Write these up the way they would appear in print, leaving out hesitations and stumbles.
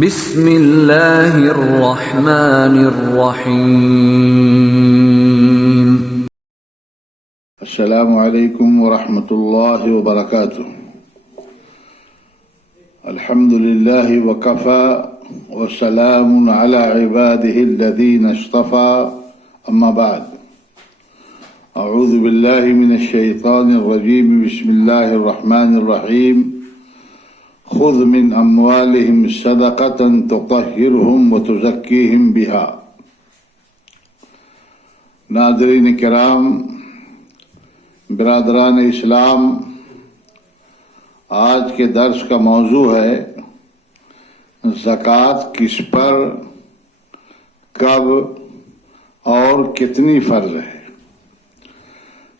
بسم اللہ الرحمن الرحیم۔ السلام علیکم ورحمۃ اللہ وبرکاتہ۔ الحمد للہ وکفی وسلام علی عبادہ الذین اصطفی، اما بعد، اعوذ باللہ من الشیطان الرجیم، بسم اللہ الرحمن الرحیم۔ خذ من اموالہم صدقۃ تطہرہم وتزکیہم بہا۔ ناظرین کرام، برادران اسلام، آج کے درس کا موضوع ہے زکوٰۃ کس پر، کب اور کتنی فرض ہے۔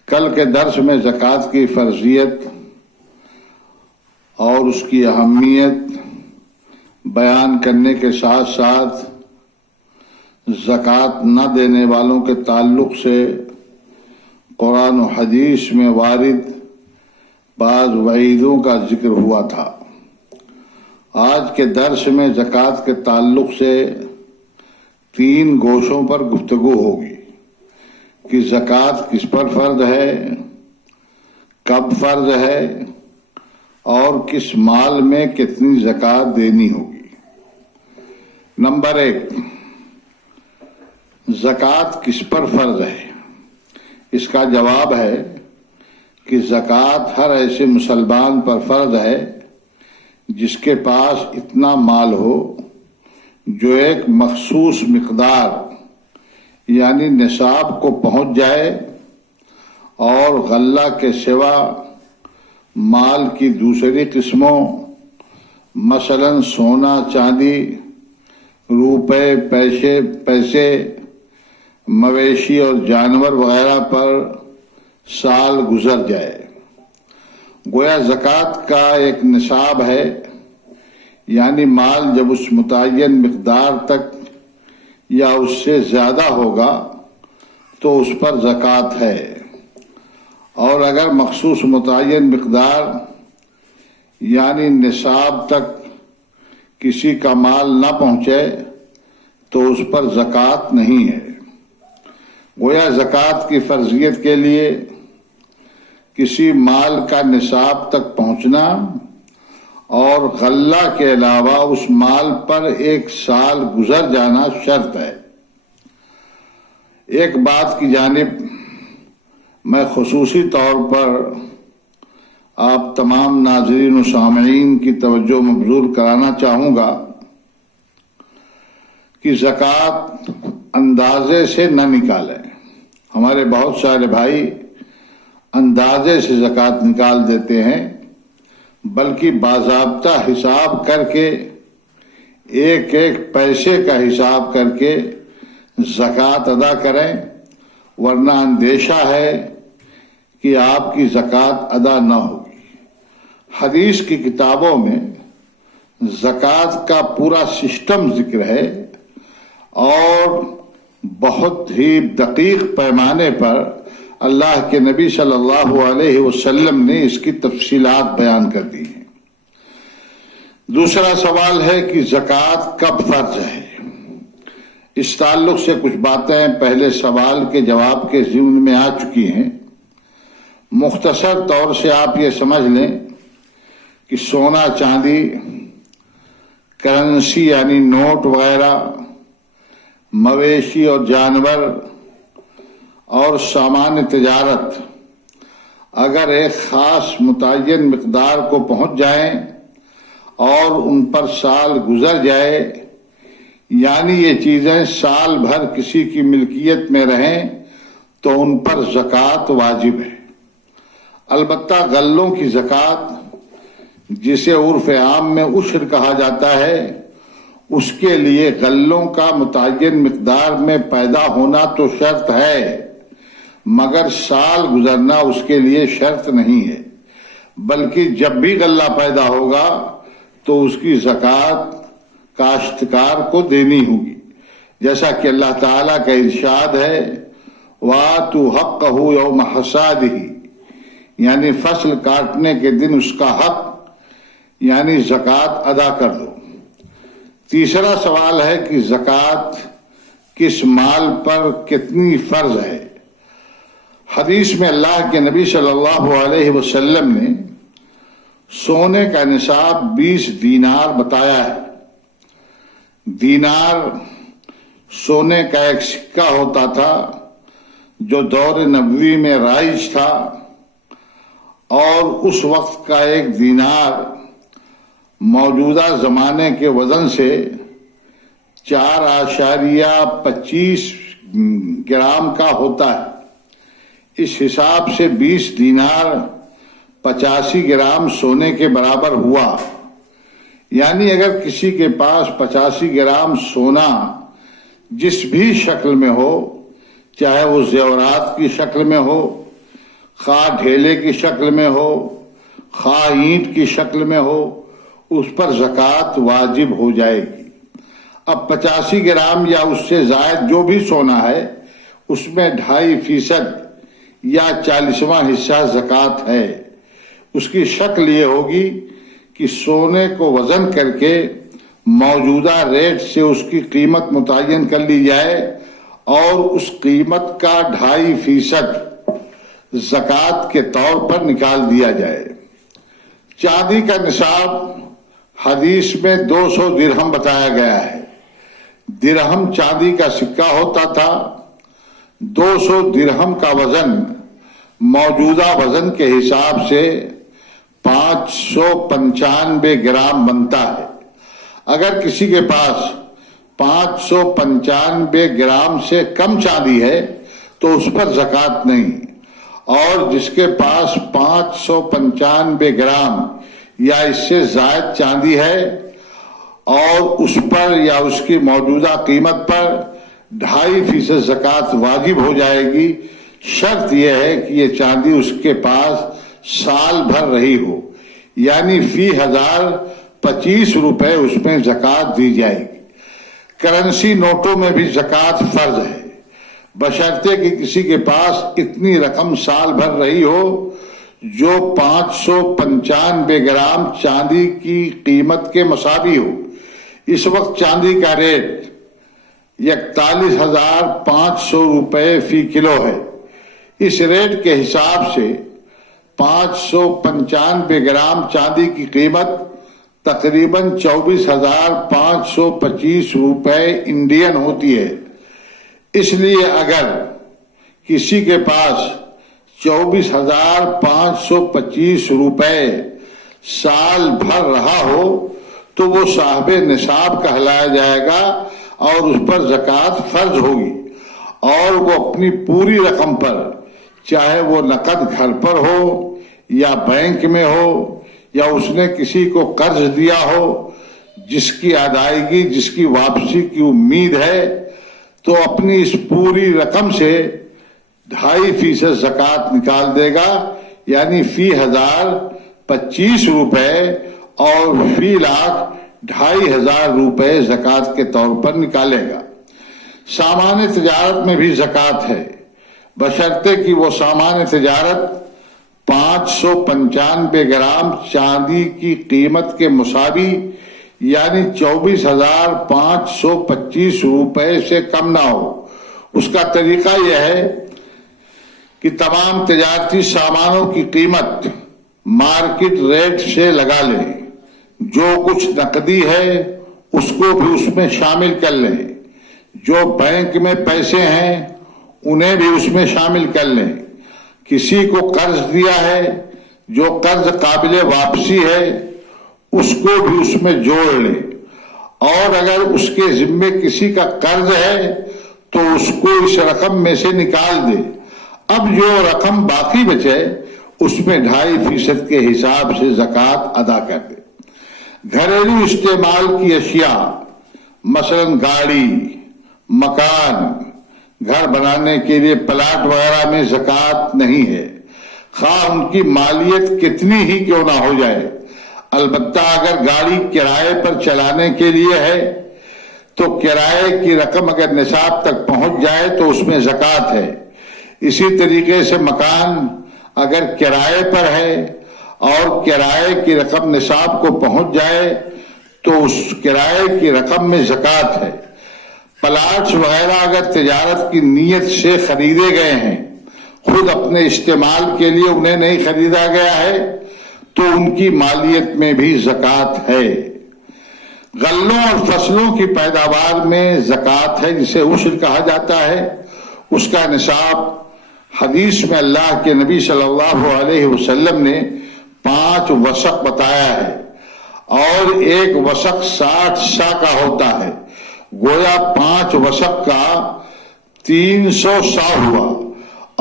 کل کے درس میں زکوٰۃ کی فرضیت اور اس کی اہمیت بیان کرنے کے ساتھ ساتھ زکوٰۃ نہ دینے والوں کے تعلق سے قرآن و حدیث میں وارد بعض وعیدوں کا ذکر ہوا تھا۔ آج کے درس میں زکوٰۃ کے تعلق سے 3 گوشوں پر گفتگو ہوگی کہ زکوٰۃ کس پر فرض ہے، کب فرض ہے اور کس مال میں کتنی زکوٰۃ دینی ہوگی۔ نمبر 1، زکوٰۃ کس پر فرض ہے؟ اس کا جواب ہے کہ زکوٰۃ ہر ایسے مسلمان پر فرض ہے جس کے پاس اتنا مال ہو جو ایک مخصوص مقدار یعنی نصاب کو پہنچ جائے اور غلہ کے سوا مال کی دوسری قسموں مثلا سونا چاندی، روپے، پیسے، مویشی اور جانور وغیرہ پر سال گزر جائے۔ گویا زکوٰۃ کا ایک نصاب ہے، یعنی مال جب اس متعین مقدار تک یا اس سے زیادہ ہوگا تو اس پر زکوٰۃ ہے، اور اگر مخصوص متعین مقدار یعنی نصاب تک کسی کا مال نہ پہنچے تو اس پر زکوٰۃ نہیں ہے۔ گویا زکوٰۃ کی فرضیت کے لیے کسی مال کا نصاب تک پہنچنا اور غلہ کے علاوہ اس مال پر 1 سال گزر جانا شرط ہے۔ ایک بات کی جانب میں خصوصی طور پر آپ تمام ناظرین و سامعین کی توجہ مبذول کرانا چاہوں گا کہ زکوٰۃ اندازے سے نہ نکالیں۔ ہمارے بہت سارے بھائی اندازے سے زکوٰۃ نکال دیتے ہیں، بلکہ باضابطہ حساب کر کے ایک پیسے کا حساب کر کے زکوٰۃ ادا کریں، ورنہ اندیشہ ہے کہ آپ کی زکوٰۃ ادا نہ ہوگی۔ حدیث کی کتابوں میں زکوٰۃ کا پورا سسٹم ذکر ہے اور بہت ہی دقیق پیمانے پر اللہ کے نبی صلی اللہ علیہ وسلم نے اس کی تفصیلات بیان کر دی ہیں۔ دوسرا سوال ہے کہ زکوٰۃ کب فرض ہے؟ اس تعلق سے کچھ باتیں پہلے سوال کے جواب کے ضمن میں آ چکی ہیں۔ مختصر طور سے آپ یہ سمجھ لیں کہ سونا چاندی، کرنسی یعنی نوٹ وغیرہ، مویشی اور جانور اور سامان تجارت اگر ایک خاص متعین مقدار کو پہنچ جائیں اور ان پر سال گزر جائے، یعنی یہ چیزیں سال بھر کسی کی ملکیت میں رہیں، تو ان پر زکوٰۃ واجب ہے۔ البتہ غلوں کی زکوٰۃ، جسے عرف عام میں عشر کہا جاتا ہے، اس کے لیے غلوں کا متعین مقدار میں پیدا ہونا تو شرط ہے، مگر سال گزرنا اس کے لیے شرط نہیں ہے، بلکہ جب بھی غلہ پیدا ہوگا تو اس کی زکوٰۃ کاشتکار کو دینی ہوگی، جیسا کہ اللہ تعالیٰ کا ارشاد ہے وَآتُوا حَقَّهُ يَوْمَ حَصَادِهِ، یعنی فصل کاٹنے کے دن اس کا حق یعنی زکوٰۃ ادا کر دو۔ تیسرا سوال ہے کہ زکوٰۃ کس مال پر کتنی فرض ہے؟ حدیث میں اللہ کے نبی صلی اللہ علیہ وسلم نے سونے کا نصاب 20 دینار بتایا ہے۔ دینار سونے کا ایک سکہ ہوتا تھا جو دور نبوی میں رائج تھا، اور اس وقت کا ایک دینار موجودہ زمانے کے وزن سے 4.25 گرام کا ہوتا ہے۔ اس حساب سے 20 دینار 85 گرام سونے کے برابر ہوا۔ یعنی اگر کسی کے پاس 85 گرام سونا جس بھی شکل میں ہو، چاہے وہ زیورات کی شکل میں ہو، خواہ ڈھیلے کی شکل میں ہو، خواہ اینٹ کی شکل میں ہو، اس پر زکوٰۃ واجب ہو جائے گی۔ اب 85 گرام یا اس سے زائد جو بھی سونا ہے، اس میں 2.5% یا 40واں حصہ زکوٰۃ ہے۔ اس کی شکل یہ ہوگی کہ سونے کو وزن کر کے موجودہ ریٹ سے اس کی قیمت متعین کر لی جائے اور اس قیمت کا 2.5% زکوٰۃ کے طور پر نکال دیا جائے۔ چاندی کا نصاب حدیث میں 200 درہم بتایا گیا ہے۔ درہم چاندی کا سکہ ہوتا تھا۔ 200 درہم کا وزن موجودہ وزن کے حساب سے 595 گرام بنتا ہے۔ اگر کسی کے پاس 595 گرام سے کم چاندی ہے تو اس پر زکوٰۃ نہیں، اور جس کے پاس 595 گرام یا اس سے زائد چاندی ہے اور اس پر یا اس کی موجودہ قیمت پر 2.5% زکوٰۃ واجب ہو جائے گی۔ شرط یہ ہے کہ یہ چاندی اس کے پاس سال بھر رہی ہو، یعنی فی 1000 25 روپے اس میں زکوٰۃ دی جائے گی۔ کرنسی نوٹوں میں بھی زکوٰۃ فرض ہے، بشرطے کہ کسی کے پاس اتنی رقم سال بھر رہی ہو جو 595 گرام چاندی کی قیمت کے مساوی ہو۔ اس وقت چاندی کا ریٹ 41,500 روپے فی کلو ہے۔ اس ریٹ کے حساب سے 595 گرام چاندی کی قیمت تقریباً 24,525 روپے انڈین ہوتی ہے۔ اس لیے اگر کسی کے پاس 24,525 روپے سال بھر رہا ہو تو وہ صاحب نصاب کہلایا جائے گا اور اس پر زکوٰۃ فرض ہوگی، اور وہ اپنی پوری رقم پر، چاہے وہ نقد گھر پر ہو یا بینک میں ہو یا اس نے کسی کو قرض دیا ہو جس کی ادائیگی، جس کی واپسی کی امید ہے، تو اپنی اس پوری رقم سے 2.5% زکوٰۃ نکال دے گا، یعنی فی 1000 25 روپے اور فی لاکھ 2,500 روپے زکوٰۃ کے طور پر نکالے گا۔ سامان تجارت میں بھی زکوٰۃ ہے، بشرطے کہ وہ سامان تجارت 595 گرام چاندی کی قیمت کے مساوی یعنی 24,525 روپے سے کم نہ ہو۔ اس کا طریقہ یہ ہے کہ تمام تجارتی سامانوں کی قیمت مارکیٹ ریٹ سے لگا لیں، جو کچھ نقدی ہے اس کو بھی اس میں شامل کر لیں، جو بینک میں پیسے ہیں انہیں بھی اس میں شامل کر لیں، کسی کو قرض دیا ہے جو قرض قابل واپسی ہے اس کو بھی اس میں جوڑ لیں، اور اگر اس کے ذمے کسی کا قرض ہے تو اس کو اس رقم میں سے نکال دے۔ اب جو رقم باقی بچے اس میں 2.5% کے حساب سے زکوٰۃ ادا کر دے۔ گھریلو استعمال کی اشیاء مثلا گاڑی، مکان، گھر بنانے کے لیے پلاٹ وغیرہ میں زکوٰۃ نہیں ہے، خواہ ان کی مالیت کتنی ہی کیوں نہ ہو جائے۔ البتہ اگر گاڑی کرائے پر چلانے کے لیے ہے تو کرائے کی رقم اگر نصاب تک پہنچ جائے تو اس میں زکوٰۃ ہے۔ اسی طریقے سے مکان اگر کرائے پر ہے اور کرائے کی رقم نصاب کو پہنچ جائے تو اس کرائے کی رقم میں زکوٰۃ ہے۔ پلاٹس وغیرہ اگر تجارت کی نیت سے خریدے گئے ہیں، خود اپنے استعمال کے لیے انہیں نہیں خریدا گیا ہے، تو ان کی مالیت میں بھی زکوٰۃ ہے۔ غلوں اور فصلوں کی پیداوار میں زکوٰۃ ہے، جسے عشر کہا جاتا ہے۔ اس کا نصاب حدیث میں اللہ کے نبی صلی اللہ علیہ وسلم نے 5 وسق بتایا ہے، اور ایک وسق 60 سا کا ہوتا ہے، گویا 5 وسق کا 300 سا ہوا،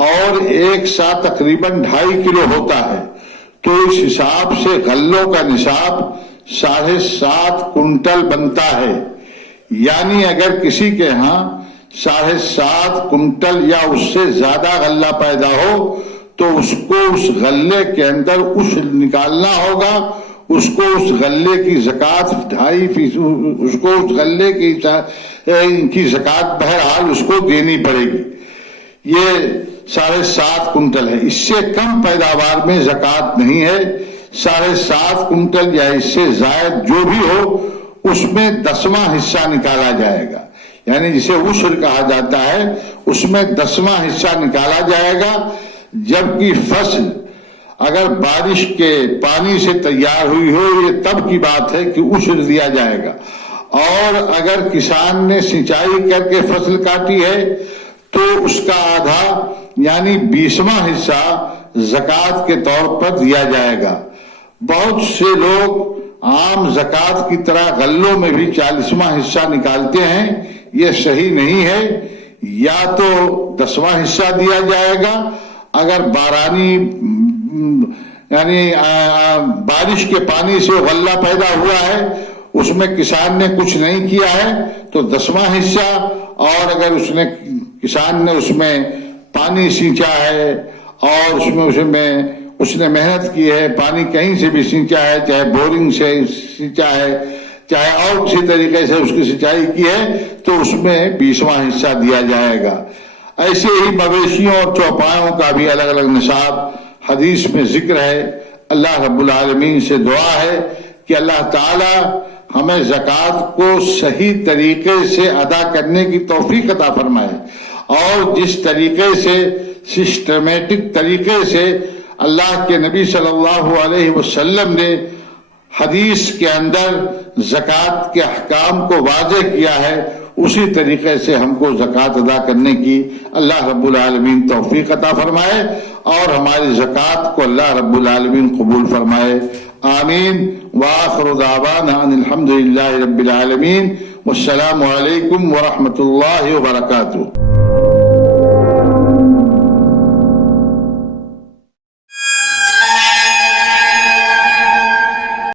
اور ایک سا تقریباً 2.5 کلو ہوتا ہے۔ تو اس حساب سے غلوں کا نصاب 7.5 کنٹل بنتا ہے۔ یعنی اگر کسی کے ہاں 7.5 کنٹل یا اس سے زیادہ غلہ پیدا ہو تو اس کو اس غلے کے اندر عشر نکالنا ہوگا، اس کو اس غلے کی زکوٰۃ 2.5%، اس کو اس غلے کی زکوٰۃ بہرحال اس کو دینی پڑے گی۔ یہ 7.5 کنٹل ہے، اس سے کم پیداوار میں زکوٰۃ نہیں ہے۔ 7.5 کنٹل یا اس سے زائد جو بھی ہو، اس میں 10واں حصہ نکالا جائے گا، یعنی جسے عشر کہا جاتا ہے، اس میں 10واں حصہ نکالا جائے گا۔ جبکہ فصل اگر بارش کے پانی سے تیار ہوئی ہو، یہ تب کی بات ہے کہ عشر دیا جائے گا، اور اگر کسان نے سینچائی کر کے فصل کاٹی ہے تو اس کا آدھا یعنی 20واں حصہ زکوٰۃ کے طور پر دیا جائے گا۔ بہت سے لوگ عام زکوٰۃ کی طرح غلوں میں بھی 40واں حصہ نکالتے ہیں، یہ صحیح نہیں ہے۔ یا تو 10واں حصہ دیا جائے گا، اگر بارانی یعنی بارش کے پانی سے غلہ پیدا ہوا ہے، اس میں کسان نے کچھ نہیں کیا ہے تو 10واں حصہ، اور اگر کسان نے اس میں پانی سینچا ہے اور اس نے محنت کی ہے، پانی کہیں سے بھی سینچا ہے، چاہے بورنگ سے سینچا ہے، چاہے اور کسی طریقے سے اس کی سینچائی کی ہے، تو اس میں 20واں حصہ دیا جائے گا۔ ایسے ہی مویشیوں اور چوپایوں کا بھی الگ الگ نصاب حدیث میں ذکر ہے۔ اللہ رب العالمین سے دعا ہے کہ اللہ تعالی ہمیں زکوٰۃ کو صحیح طریقے سے ادا کرنے کی توفیق عطا فرمائے، اور جس طریقے سے سسٹمیٹک طریقے سے اللہ کے نبی صلی اللہ علیہ وسلم نے حدیث کے اندر زکوٰۃ کے احکام کو واضح کیا ہے، اسی طریقے سے ہم کو زکوٰۃ ادا کرنے کی اللہ رب العالمین توفیق عطا فرمائے، اور ہماری زکوٰۃ کو اللہ رب العالمین قبول فرمائے۔ آمین۔ وآخر دعوانا ان الحمد للہ رب العالمین، والسلام علیکم ورحمۃ اللہ وبرکاتہ۔